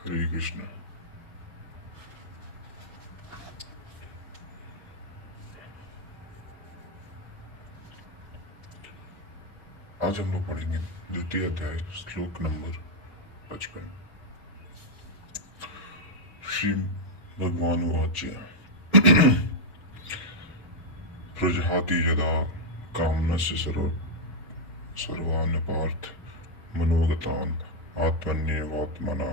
हरे कृष्ण। आज हम लोग पढ़ेंगे द्वितीय अध्याय श्लोक नंबर 55। श्री भगवान वाच्य प्रजहाति यदा कामनस्य सर्वान् पार्थ मनोगतान् आत्मन्येवात्मना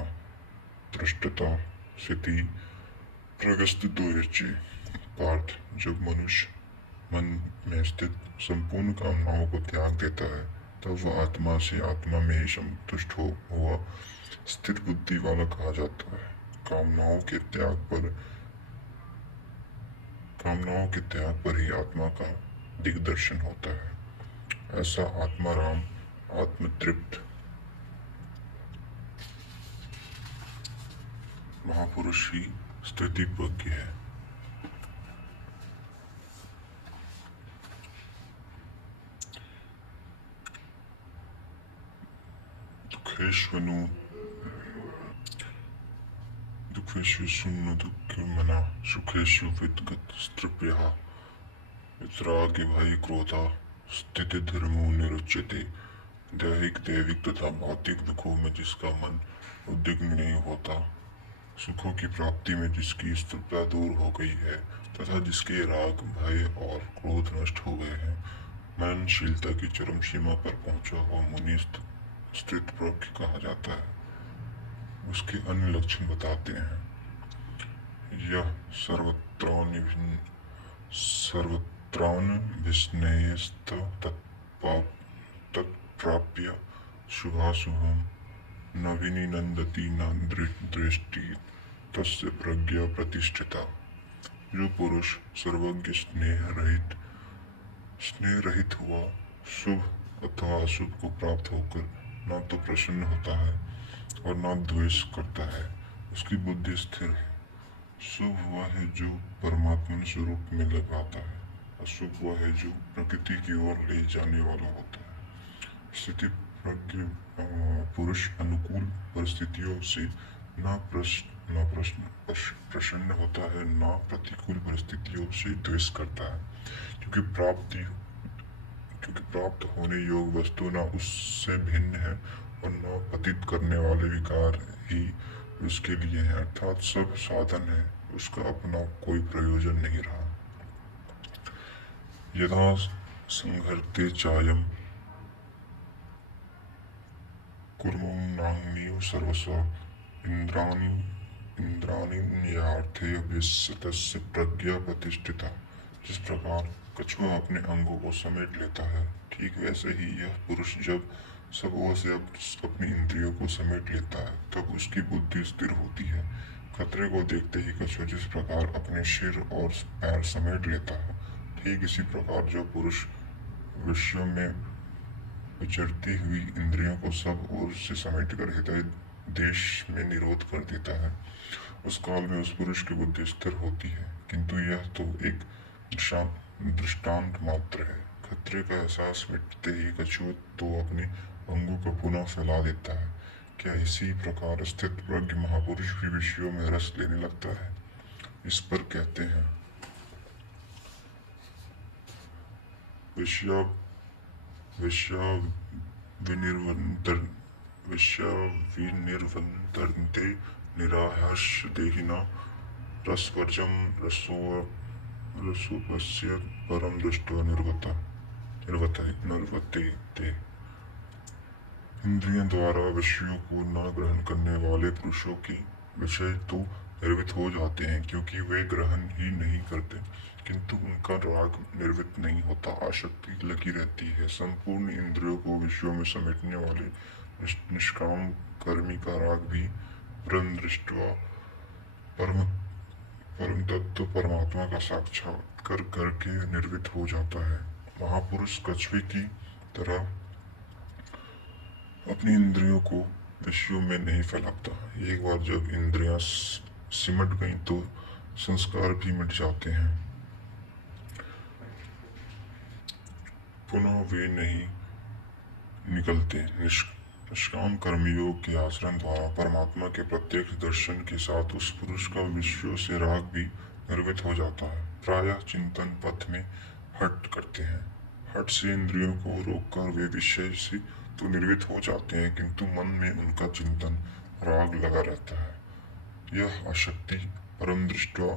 दृष्टता स्थिति प्रगस्थितो यच्चे। पार्थ, जब मनुष्य मन में स्थित संपूर्ण कामनाओं को त्याग देता है तब वह आत्मा से आत्मा में ही संतुष्ट हो हुआ स्थिर बुद्धि वाला कहा जाता है। कामनाओं के त्याग पर ही आत्मा का दिग्दर्शन होता है। ऐसा आत्माराम आत्मतृप्त महापुरुष ही स्थितिज्ञ है। दुखेषु सुन्न दुःखमना सुखेषु विद्गतस्तृप्यः वितराग भय क्रोधा स्थिति धर्मो निरुच्यते। दैहिक दैविक तथा भौतिक दुखों में जिसका मन उद्विग्न नहीं होता, सुखों की प्राप्ति में जिसकी स्थिरता दूर हो गई है तथा जिसके राग भय और क्रोध नष्ट हो गए हैं, मननशीलता की चरम सीमा पर पहुंचा हुआ मुनि स्थितप्रज्ञ कहा जाता है। उसके अन्य लक्षण बताते हैं। यह सर्वत्रान्विस्नेयस्त तत्प्राप्य शुभाशुभम न विनिनन्दति न दृष्टि तस्य प्रज्ञा प्रतिष्ठिता। जो पुरुष सर्वज्ञ स्नेह रहित हुआ शुभ अथवा अशुभ को प्राप्त होकर न तो प्रसन्न होता है और न द्वेष करता है, उसकी बुद्धि स्थिर है। शुभ वह है जो परमात्मा स्वरूप में लगाता है, अशुभ वह है जो प्रकृति की ओर ले जाने वाला होता है। स्थिति प्रज्ञ पुरुष अनुकूल परिस्थितियों से न प्रसन्न होता है, न प्रतिकूल परिस्थितियों से द्वेष करता है, क्योंकि प्राप्त होने योग वस्तु न उससे भिन्न है और न पतित करने वाले विकार ही उसके लिए है, अर्थात सब साधन है, उसका अपना कोई प्रयोजन नहीं रहा। यदा संघर्ते चायम कुर्मोऽन्नान्यो सर्वस्व इंद्राणीन्यार्थे विस्तस्य प्रज्ञा प्रतिष्ठिता। जिस प्रकार कछुआ अपने अंगों को समेट लेता है, ठीक वैसे ही यह पुरुष जब सब ओर से अपनी इंद्रियों को समेट लेता है तब उसकी बुद्धि स्थिर होती है। खतरे को देखते ही कछुआ जिस प्रकार अपने सिर और पैर समेट लेता है, ठीक इसी प्रकार जो पुरुष विषयों में विचरती हुई इंद्रियों को सब ओर से समेटकर हृदय देश में निरोध कर देता है, उस काल में उस पुरुष की बुद्धि स्थिर होती है। किंतु यह तो एक दृष्टांत मात्र है। खतरे का एहसास मिटते ही कछुआ तो अपने अंगों को पुनः फैला देता है। क्या इसी प्रकार स्थित प्रज्ञ महापुरुष भी विषयों में रस लेने लगता है? इस पर कहते हैं, विषयाविनिर्वन्तन्ते निराहारदेहिनः रसवर्जं रसोपस्य परम दृष्ट्वा निर्वर्तते। इंद्रियों द्वारा विषयों को न ग्रहण करने वाले पुरुषों के विषय तो निर्वृत्त हो जाते हैं, क्योंकि वे ग्रहण ही नहीं करते, किंतु उनका राग निर्वृत्त नहीं होता, आसक्ति लगी रहती है। संपूर्ण इंद्रियों को विषयों में समेटने वाले निष्काम कर्मी का राग भी परम दृष्ट्वा परम तत्व परमात्मा का साक्षात्कार करके निर्वृत्त हो जाता है। महापुरुष कछुए की तरह अपनी इंद्रियों को विषयों में नहीं फैलाता। एक बार जब इंद्रियां सिमट गईं तो संस्कार भी मिट जाते हैं, पुनः वे नहीं निकलते। निष्काम कर्मयोग के आचरण द्वारा परमात्मा के प्रत्यक्ष दर्शन के साथ उस पुरुष का विषयों से राग भी निर्वित हो जाता है। प्रायः चिंतन पथ में हट करते हैं। हट से इंद्रियों को रोककर वे विषय से तो निर्वित हो जाते हैं, किंतु मन में उनका चिंतन राग लगा रहता है। यह आसक्ति परम दृष्टवा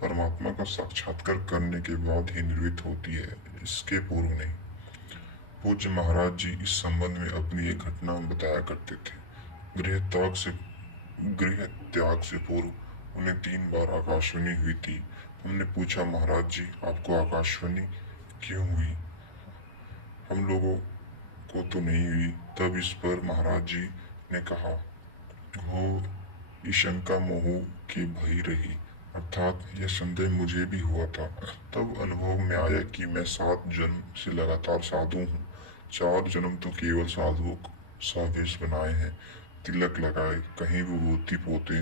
परमात्मा का साक्षात्कार करने के बाद ही निर्वित होती है, इसके पूर्व नहीं। पूज्य महाराज जी इस संबंध में अपनी एक घटना बताया करते थे। गृह त्याग से पूर्व उन्हें 3 बार आकाशवाणी हुई थी। हमने पूछा, महाराज जी आपको आकाशवाणी क्यों हुई? हम लोगों को तो नहीं हुई। तब इस पर महाराज जी ने कहा, घोर शंका मोह की भई रही, अर्थात यह संदेह मुझे भी हुआ था। तब अनुभव में आया कि मैं 7 जन्म से लगातार साधु हूँ। 4 जन्म तो केवल साधुओं सा वेश बनाए हैं, तिलक लगाए, कहीं विभूति पोते,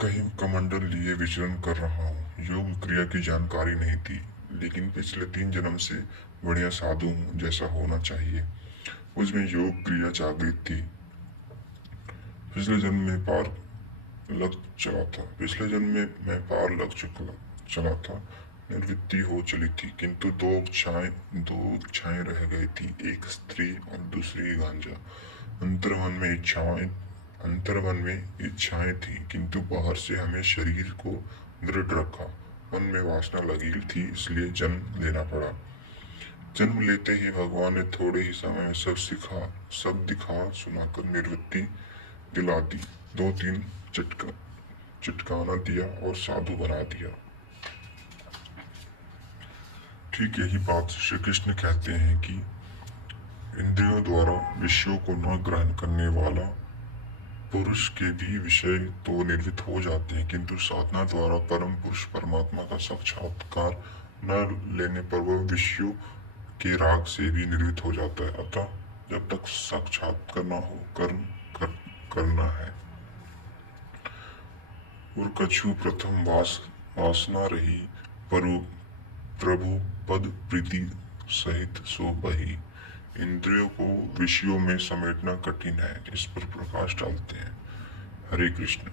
कहीं कमंडल लिए विचरण कर रहा हूँ। योग क्रिया की जानकारी नहीं थी, लेकिन पिछले 3 जन्म से बढ़िया साधु हूँ, जैसा होना चाहिए। मुझमें योग क्रिया जागृत थी। पिछले जन्म में पार लग चला था। निवृत्ति हो चली थी, किंतु दो इच्छाएं रह गई थी, एक स्त्री और दूसरी गांजा। अंतर्मन में इच्छाएं थी, किंतु बाहर से हमें शरीर को दृढ़ रखा। मन में वासना लगी थी, इसलिए जन्म लेना पड़ा। जन्म लेते ही भगवान ने थोड़े ही समय में सब दिखा सुनाकर निवृत्ति दिला दी। 2-3 चटकाना दिया और साधु बना दिया। ठीक यही बात श्री कृष्ण कहते हैं कि इंद्रियों द्वारा विषयों को न ग्रहण करने वाला पुरुष के भी विषय तो निर्वित हो जाते हैं, किंतु साधना द्वारा परम पुरुष परमात्मा का साक्षात्कार न लेने पर वह विषयों के राग से भी निर्वित हो जाता है। अतः जब तक साक्षात्कार न हो करना है। और कछु प्रथम वासना रही, प्रभु पद प्रीति सहित सो बही। इंद्रियों को विषयों में समेटना कठिन है, इस पर प्रकाश डालते हैं। हरे कृष्ण।